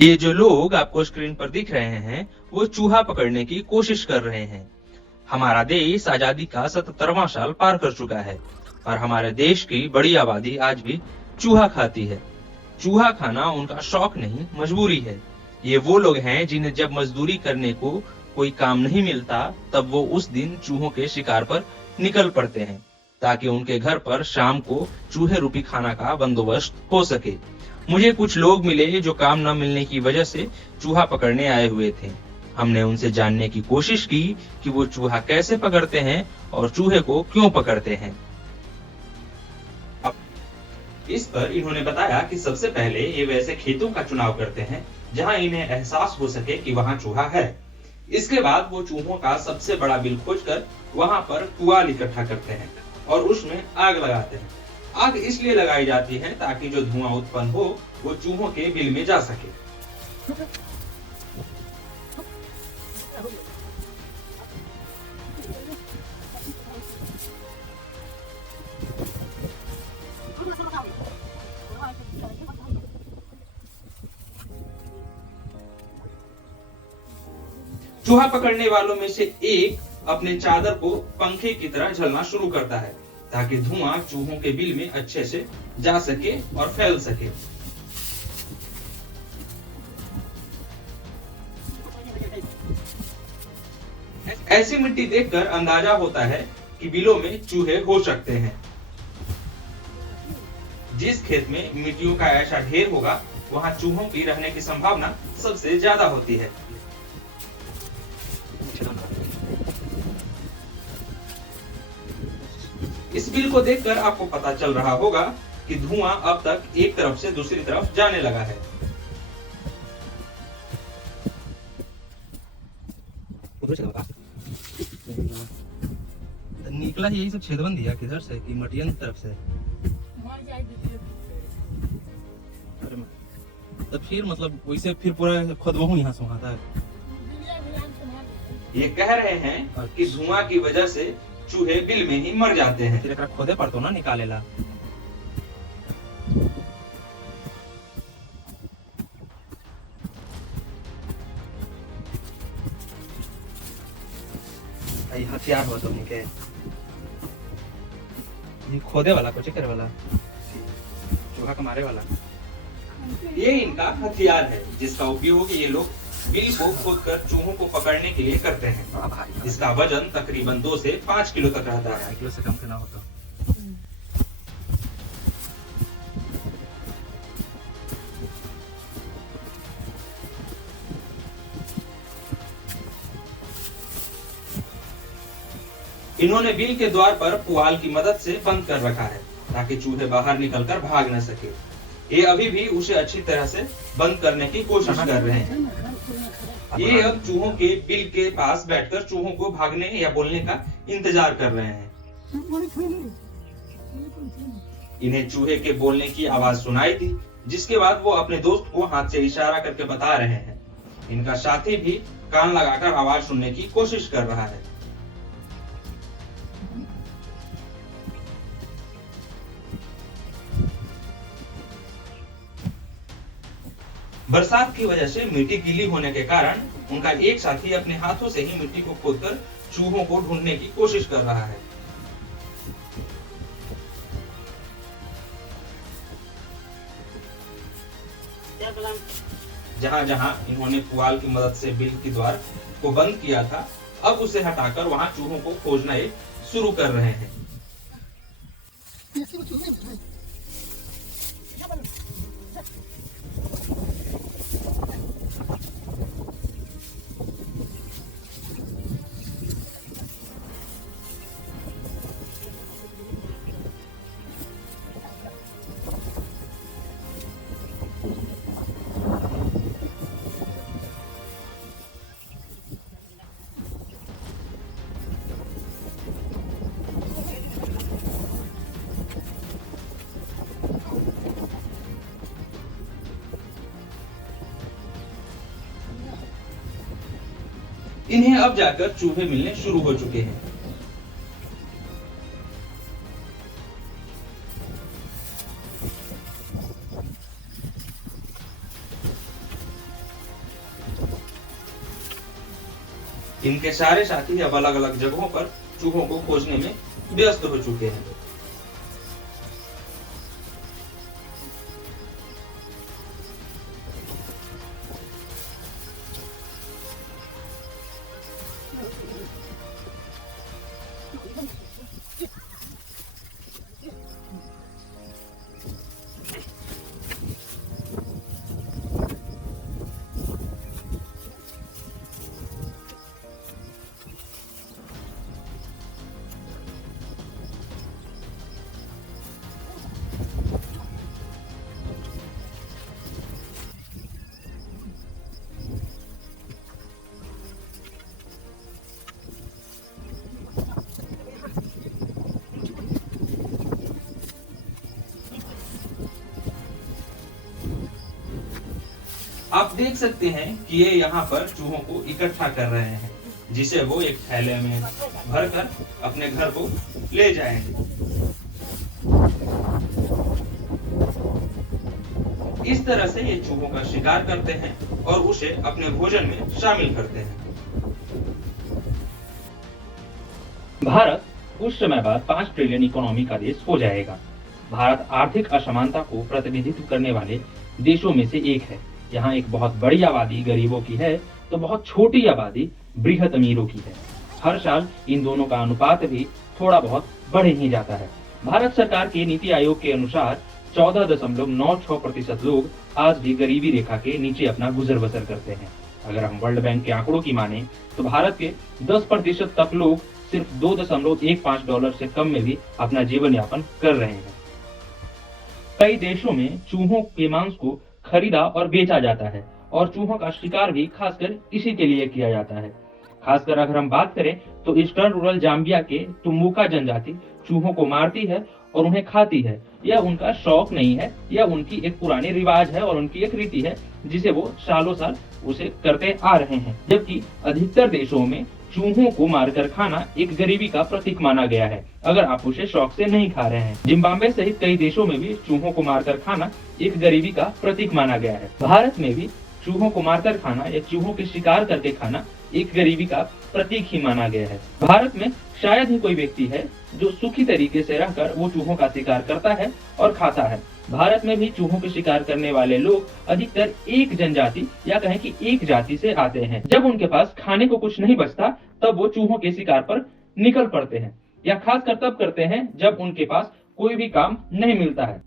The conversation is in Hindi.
ये जो लोग आपको स्क्रीन पर दिख रहे हैं वो चूहा पकड़ने की कोशिश कर रहे हैं। हमारा देश आजादी का 77वां साल पार कर चुका है और हमारे देश की बड़ी आबादी आज भी चूहा खाती है। चूहा खाना उनका शौक नहीं, मजबूरी है। ये वो लोग हैं जिन्हें जब मजदूरी करने को कोई काम नहीं मिलता तब वो उस दिन चूहों के शिकार पर निकल पड़ते हैं ताकि उनके घर पर शाम को चूहे रूपी खाना का बंदोबस्त हो सके। मुझे कुछ लोग मिले जो काम न मिलने की वजह से चूहा पकड़ने आए हुए थे। हमने उनसे जानने की कोशिश की कि वो चूहा कैसे पकड़ते हैं और चूहे को क्यों पकड़ते हैं। इस पर इन्होंने बताया कि सबसे पहले ये वैसे खेतों का चुनाव करते हैं जहां इन्हें एहसास हो सके कि वहां चूहा है। इसके बाद वो चूहों का सबसे बड़ा बिल खोजकर वहां पर पुआल इकट्ठा करते हैं और उसमें आग लगाते हैं। आग इसलिए लगाई जाती है ताकि जो धुआं उत्पन्न हो वो चूहों के बिल में जा सके। चूहा पकड़ने वालों में से एक अपने चादर को पंखे की तरह झलना शुरू करता है ताकि धुआं चूहों के बिल में अच्छे से जा सके और फैल सके। ऐसी मिट्टी देखकर अंदाजा होता है कि बिलों में चूहे हो सकते हैं। जिस खेत में मिट्टियों का ऐसा ढेर होगा वहां चूहों की रहने की संभावना सबसे ज्यादा होती है। इस बिल को देखकर आपको पता चल रहा होगा कि धुआं अब तक एक तरफ से दूसरी तरफ जाने लगा है। निकला यही सब छेदबंद दिया किधर से कि मटियन की तरफ से। तो फिर मतलब वैसे फिर पूरा खुदबहू यहाँ से वहां था। ये कह रहे हैं कि धुआं की वजह से चूहे बिल में ही मर जाते हैं। फिर एकरा खोदे पड़तो ना निकालेला। ये हथियार हो तो इनके ये खोदे वाला कुछ करे वाला चूहा का मारे वाला ये इनका हथियार है जिसका उपयोग ये लोग बिल को खोदकर चूहों को पकड़ने के लिए करते हैं। इसका वजन तकरीबन 2 से 5 किलो तक रहता है। 1 किलो से कम के ना होता। इन्होंने बिल के द्वार पर पुआल की मदद से बंद कर रखा है ताकि चूहे बाहर निकलकर भाग न सके। ये अभी भी उसे अच्छी तरह से बंद करने की कोशिश कर रहे हैं। ये अब चूहों के बिल के पास बैठकर चूहों को भागने या बोलने का इंतजार कर रहे हैं। इन्हें चूहे के बोलने की आवाज सुनाई दी जिसके बाद वो अपने दोस्त को हाथ से इशारा करके बता रहे हैं। इनका साथी भी कान लगाकर आवाज सुनने की कोशिश कर रहा है। बरसात की वजह से मिट्टी गीली होने के कारण उनका एक साथी अपने हाथों से ही मिट्टी को खोदकर चूहों को ढूंढने की कोशिश कर रहा है। जहां जहां इन्होंने पुआल की मदद से बिल के द्वार को बंद किया था अब उसे हटाकर वहां चूहों को खोजना शुरू कर रहे हैं। इन्हें अब जाकर चूहे मिलने शुरू हो चुके हैं। इनके सारे साथी अब अलग अलग जगहों पर चूहों को खोजने में व्यस्त हो चुके हैं। आप देख सकते हैं कि ये यहाँ पर चूहों को इकट्ठा कर रहे हैं, जिसे वो एक थैले में भरकर अपने घर को ले जाएंगे। इस तरह से ये चूहों का शिकार करते हैं और उसे अपने भोजन में शामिल करते हैं। भारत कुछ समय बाद 5 ट्रिलियन इकोनॉमी का देश हो जाएगा। भारत आर्थिक असमानता को प्रतिनिधित्व करने वाले देशों में से एक है। यहाँ एक बहुत बड़ी आबादी गरीबों की है तो बहुत छोटी आबादी बृहत अमीरों की है। हर साल इन दोनों का अनुपात भी थोड़ा बहुत बढ़ ही जाता है। भारत सरकार के नीति आयोग के अनुसार 14.96% लोग आज भी गरीबी रेखा के नीचे अपना गुजर बसर करते हैं। अगर हम वर्ल्ड बैंक के आंकड़ों की माने तो भारत के 10% तक लोग सिर्फ $2.15 से कम में भी अपना जीवन यापन कर रहे हैं। कई देशों में चूहों के मांस को खरीदा और बेचा जाता है और चूहों का शिकार भी खासकर इसी के लिए किया जाता है। खासकर अगर हम बात करें तो ईस्टर्न रूरल जाम्बिया के तुम्बुका जनजाति चूहों को मारती है और उन्हें खाती है। यह उनका शौक नहीं है, यह उनकी एक पुरानी रिवाज है और उनकी एक रीति है जिसे वो सालों साल उसे करते आ रहे हैं। जबकि अधिकतर देशों में चूहों को मारकर खाना एक गरीबी का प्रतीक माना गया है, अगर आप उसे शौक से नहीं खा रहे हैं। जिम्बाब्वे सहित कई देशों में भी चूहों को मारकर खाना एक गरीबी का प्रतीक माना गया है। भारत में भी चूहों को मारकर खाना या चूहों के शिकार करके खाना एक गरीबी का प्रतीक ही माना गया है। भारत में शायद ही कोई व्यक्ति है जो सुखी तरीके से रहकर वो चूहों का शिकार करता है और खाता है। भारत में भी चूहों के शिकार करने वाले लोग अधिकतर एक जनजाति या कहें कि एक जाति से आते हैं। जब उनके पास खाने को कुछ नहीं बचता तब वो चूहों के शिकार पर निकल पड़ते हैं, या खासकर तब करते हैं जब उनके पास कोई भी काम नहीं मिलता है।